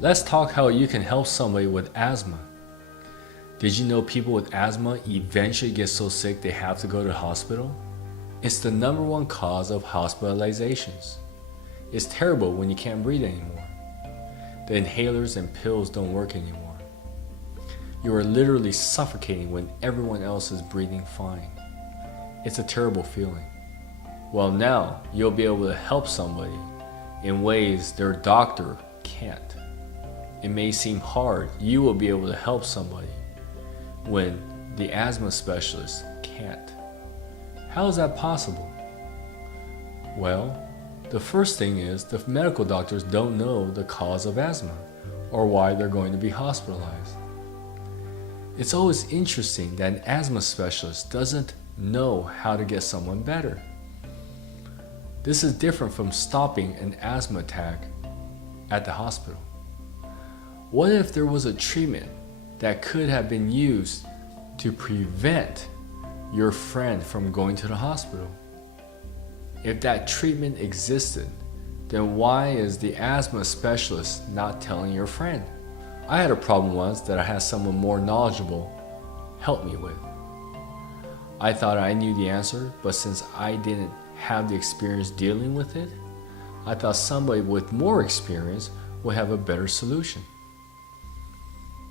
Let's talk how you can help somebody with asthma. Did you know people with asthma eventually get so sick they have to go to the hospital? It's the number one cause of hospitalizations. It's terrible when you can't breathe anymore. The inhalers and pills don't work anymore. You are literally suffocating when everyone else is breathing fine. It's a terrible feeling. Well, now you'll be able to help somebody in ways their doctor can't. It may seem hard, you will be able to help somebody when the asthma specialist can't. How is that possible? Well, the first thing is the medical doctors don't know the cause of asthma or why they're going to be hospitalized. It's always interesting that an asthma specialist doesn't know how to get someone better. This is different from stopping an asthma attack at the hospital. What if there was a treatment that could have been used to prevent your friend from going to the hospital? If that treatment existed, then why is the asthma specialist not telling your friend? I had a problem once that I had someone more knowledgeable help me with. I thought I knew the answer, but since I didn't have the experience dealing with it, I thought somebody with more experience would have a better solution.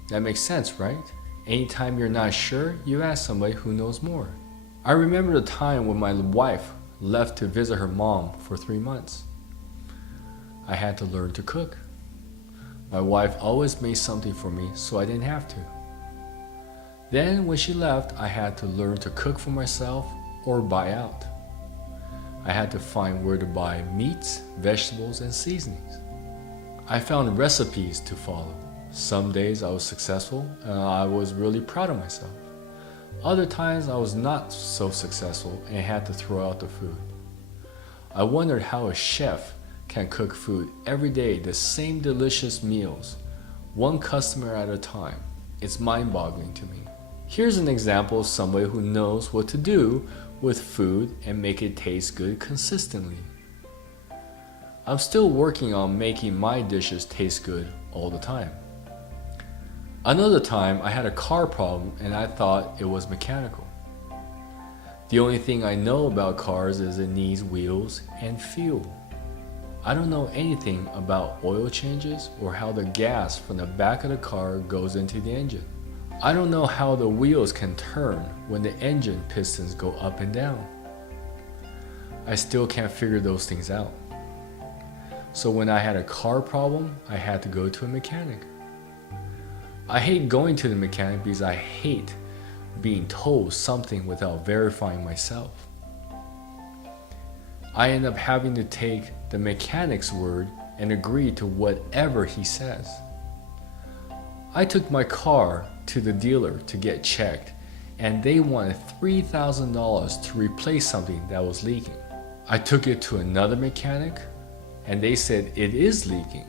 That makes sense, right? Anytime you're not sure, you ask somebody who knows more. I remember the time when my wife left to visit her mom for 3 months. I had to learn to cook. My wife always made something for me, so I didn't have to. Then when she left, I had to learn to cook for myself or buy out. I had to find where to buy meats, vegetables, and seasonings. I found recipes to follow. Some days I was successful and I was really proud of myself. Other times I was not so successful and had to throw out the food. I wondered how a chef can cook food every day, the same delicious meals, one customer at a time. It's mind-boggling to me. Here's an example of somebody who knows what to do with food and make it taste good consistently. I'm still working on making my dishes taste good all the time. Another time I had a car problem and I thought it was mechanical. The only thing I know about cars is it needs wheels and fuel. I don't know anything about oil changes or how the gas from the back of the car goes into the engine. I don't know how the wheels can turn when the engine pistons go up and down. I still can't figure those things out. So when I had a car problem, I had to go to a mechanic. I hate going to the mechanic because I hate being told something without verifying myself. I end up having to take the mechanic's word and agree to whatever he says. I took my car to the dealer to get checked and they wanted $3,000 to replace something that was leaking. I took it to another mechanic and they said it is leaking,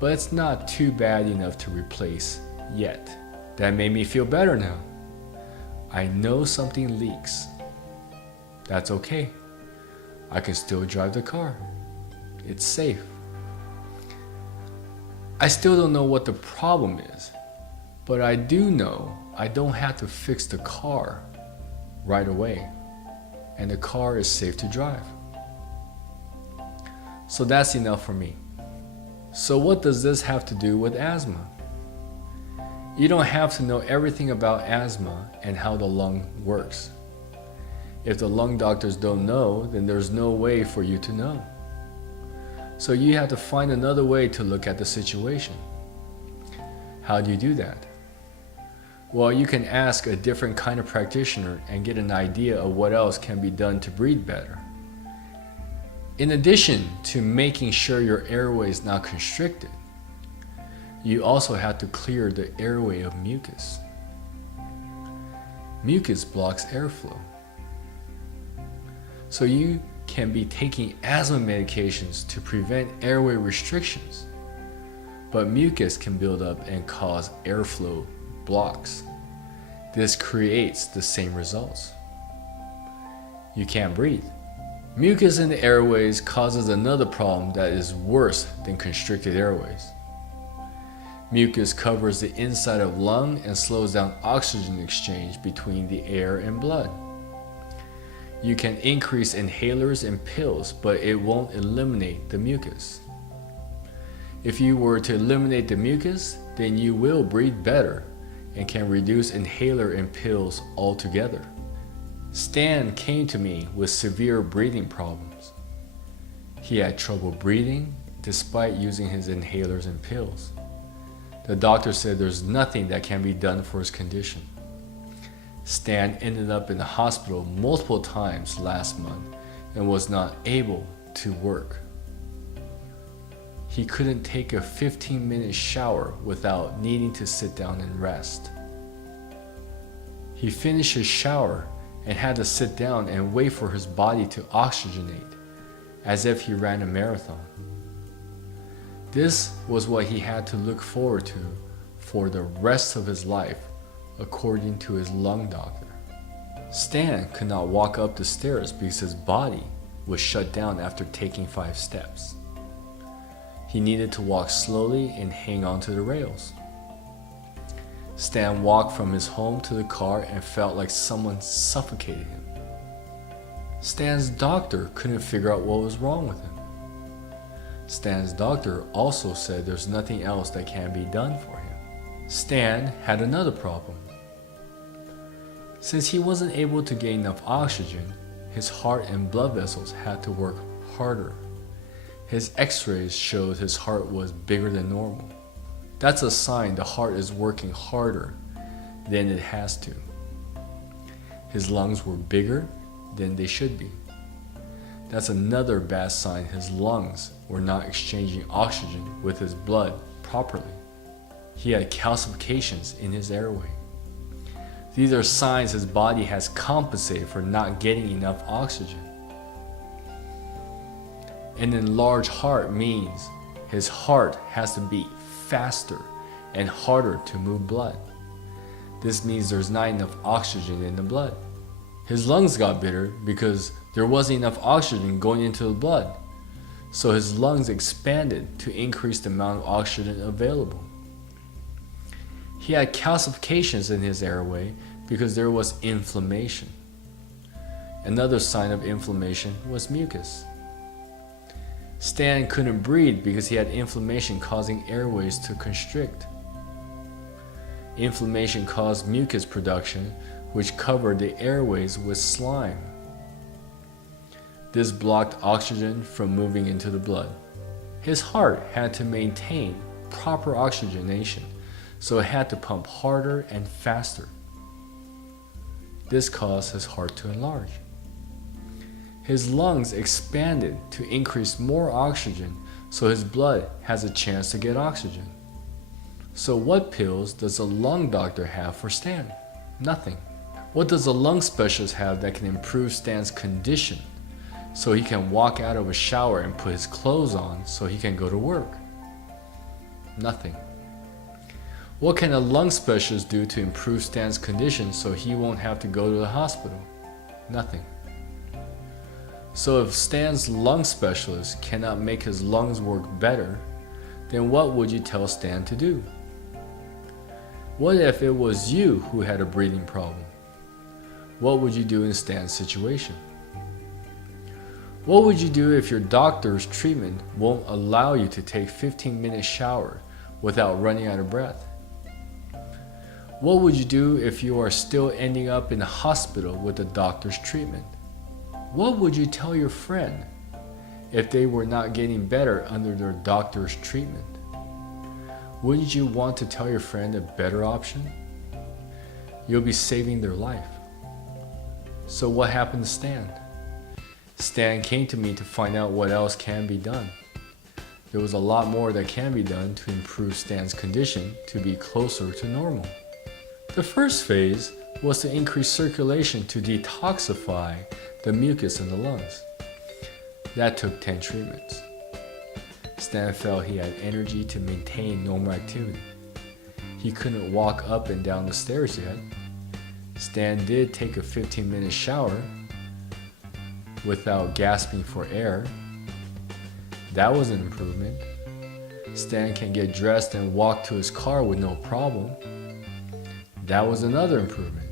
but it's not too bad enough to replace yet. That made me feel better now. I know something leaks. That's okay. I can still drive the car. It's safe. I still don't know what the problem is, but I do know I don't have to fix the car right away, and the car is safe to drive. So that's enough for me. So what does this have to do with asthma? You don't have to know everything about asthma and how the lung works. If the lung doctors don't know, then there's no way for you to know. So you have to find another way to look at the situation. How do you do that? Well, you can ask a different kind of practitioner and get an idea of what else can be done to breathe better. In addition to making sure your airway is not constricted, you also have to clear the airway of mucus. Mucus blocks airflow. So you can be taking asthma medications to prevent airway restrictions, but mucus can build up and cause airflow blocks. This creates the same results. You can't breathe. Mucus in the airways causes another problem that is worse than constricted airways. Mucus covers the inside of lung and slows down oxygen exchange between the air and blood. You can increase inhalers and pills, but it won't eliminate the mucus. If you were to eliminate the mucus, then you will breathe better and can reduce inhaler and pills altogether. Stan came to me with severe breathing problems. He had trouble breathing despite using his inhalers and pills. The doctor said there's nothing that can be done for his condition. Stan ended up in the hospital multiple times last month and was not able to work. He couldn't take a 15-minute shower without needing to sit down and rest. He finished his shower and had to sit down and wait for his body to oxygenate, as if he ran a marathon. This was what he had to look forward to for the rest of his life, according to his lung doctor. Stan could not walk up the stairs because his body was shut down after taking 5 steps. He needed to walk slowly and hang on to the rails. Stan walked from his home to the car and felt like someone suffocated him. Stan's doctor couldn't figure out what was wrong with him. Stan's doctor also said there's nothing else that can be done for him. Stan had another problem. Since he wasn't able to get enough oxygen, his heart and blood vessels had to work harder. His x-rays showed his heart was bigger than normal. That's a sign the heart is working harder than it has to. His lungs were bigger than they should be. That's another bad sign his lungs were not exchanging oxygen with his blood properly. He had calcifications in his airway. These are signs his body has compensated for not getting enough oxygen. An enlarged heart means his heart has to beat faster and harder to move blood. This means there's not enough oxygen in the blood. His lungs got bigger because there wasn't enough oxygen going into the blood, so his lungs expanded to increase the amount of oxygen available. He had calcifications in his airway because there was inflammation. Another sign of inflammation was mucus. Stan couldn't breathe because he had inflammation causing airways to constrict. Inflammation caused mucus production, which covered the airways with slime. This blocked oxygen from moving into the blood. His heart had to maintain proper oxygenation, so it had to pump harder and faster. This caused his heart to enlarge. His lungs expanded to increase more oxygen, so his blood has a chance to get oxygen. So what pills does a lung doctor have for Stan? Nothing. What does a lung specialist have that can improve Stan's condition so he can walk out of a shower and put his clothes on so he can go to work? Nothing. What can a lung specialist do to improve Stan's condition so he won't have to go to the hospital? Nothing. So if Stan's lung specialist cannot make his lungs work better, then what would you tell Stan to do? What if it was you who had a breathing problem? What would you do in Stan's situation? What would you do if your doctor's treatment won't allow you to take 15-minute shower without running out of breath? What would you do if you are still ending up in the hospital with the doctor's treatment? What would you tell your friend if they were not getting better under their doctor's treatment? Wouldn't you want to tell your friend a better option? You'll be saving their life. So what happened to Stan? Stan came to me to find out what else can be done. There was a lot more that can be done to improve Stan's condition to be closer to normal. The first phase was to increase circulation to detoxify the mucus in the lungs. That took 10 treatments. Stan felt he had energy to maintain normal activity. He couldn't walk up and down the stairs yet. Stan did take a 15-minute shower without gasping for air. That was an improvement. Stan can get dressed and walk to his car with no problem. That was another improvement.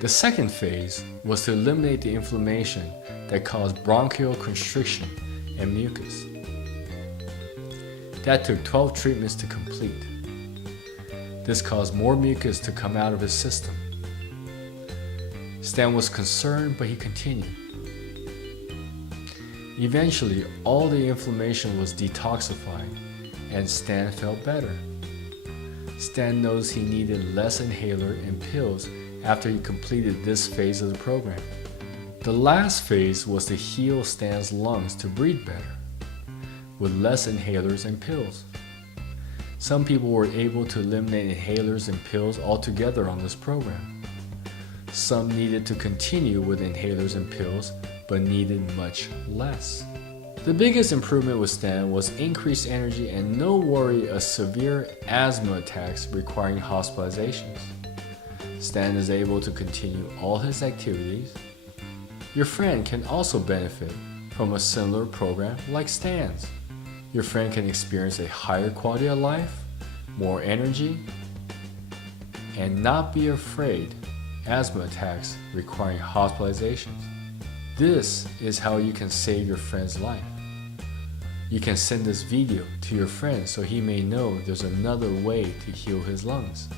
The second phase was to eliminate the inflammation that caused bronchial constriction and mucus. That took 12 treatments to complete. This caused more mucus to come out of his system. Stan was concerned, but he continued. Eventually, all the inflammation was detoxified, and Stan felt better. Stan knows he needed less inhaler and pills after he completed this phase of the program. The last phase was to heal Stan's lungs to breathe better, with less inhalers and pills. Some people were able to eliminate inhalers and pills altogether on this program. Some needed to continue with inhalers and pills, but needed much less. The biggest improvement with Stan was increased energy and no worry of severe asthma attacks requiring hospitalizations. Stan is able to continue all his activities. Your friend can also benefit from a similar program like Stan's. Your friend can experience a higher quality of life, more energy, and not be afraid asthma attacks requiring hospitalizations. This is how you can save your friend's life. You can send this video to your friend so he may know there's another way to heal his lungs.